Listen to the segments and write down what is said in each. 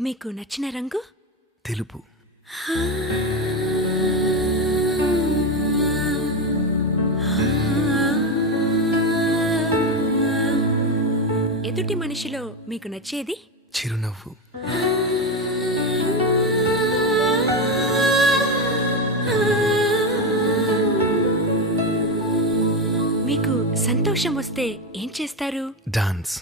మీకు నచ్చిన రంగు తెలుపు. ఎదుటి మనిషిలో మీకు నచ్చేది చిరునవ్వు. మీకు సంతోషం వస్తే ఏం చేస్తారు? డాన్స్.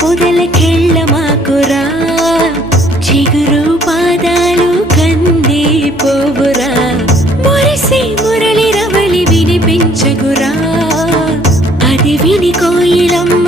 పొదలకెళ్ళమాకురా చిగురు పాదాలు కంది పోవురా మురిసి మురళి రవళి వినిపించగురా అది విని కోయిలమ్మ